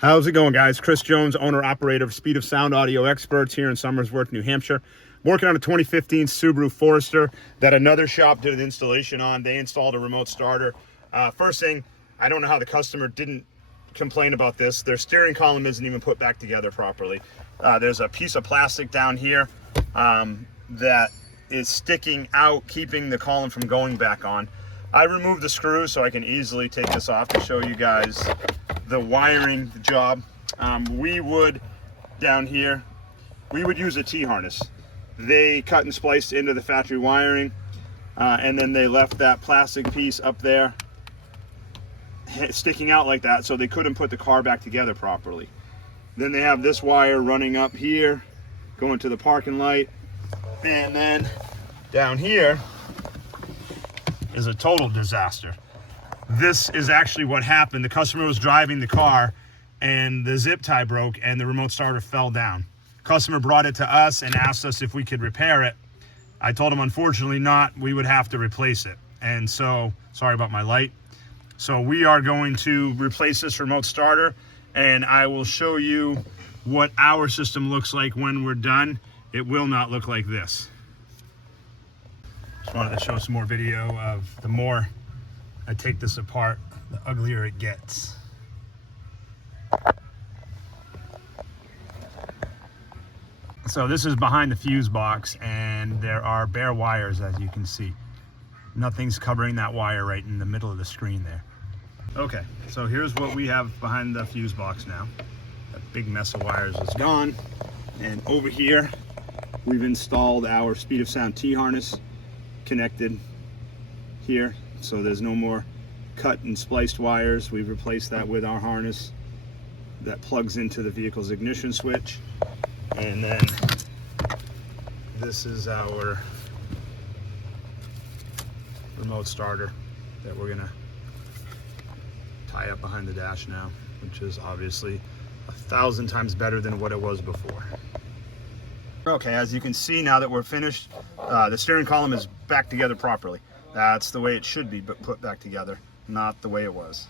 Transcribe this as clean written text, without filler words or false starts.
How's it going, guys? Chris Jones, owner operator of Speed of Sound Audio Experts here in Somersworth, New Hampshire. I'm working on a 2015 Subaru Forester that another shop did an installation on. They installed a remote starter. First thing, I don't know how the customer didn't complain about this. Their steering column isn't even put back together properly. There's a piece of plastic down here that is sticking out, keeping the column from going back on. I removed the screw so I can easily take this off to show you guys the wiring job. We would, down here, we would use a T-harness. They cut and spliced into the factory wiring, and then they left that plastic piece up there sticking out like that, so they couldn't put the car back together properly. Then they have this wire running up here, going to the parking light, and then down here is a total disaster. This is actually what happened. The customer was driving the car and the zip tie broke and the remote starter fell down. Customer brought it to us and asked us if we could repair it. I told him unfortunately not, we would have to replace it. And so, sorry about my light. So we are going to replace this remote starter, and I will show you what our system looks like when we're done. It will not look like this. Just wanted to show some more video of the more I take this apart, the uglier it gets. So this is behind the fuse box, and there are bare wires, as you can see. Nothing's covering that wire right in the middle of the screen there. Okay, so here's what we have behind the fuse box now. That big mess of wires is gone. And over here, we've installed our Speed of Sound T-harness connected here. So there's no more cut and spliced wires. We've replaced that with our harness that plugs into the vehicle's ignition switch. And then this is our remote starter that we're gonna tie up behind the dash now, which is obviously 1,000 times better than what it was before. Okay, as you can see now that we're finished, the steering column is back together properly. That's the way it should be, but put back together, not the way it was.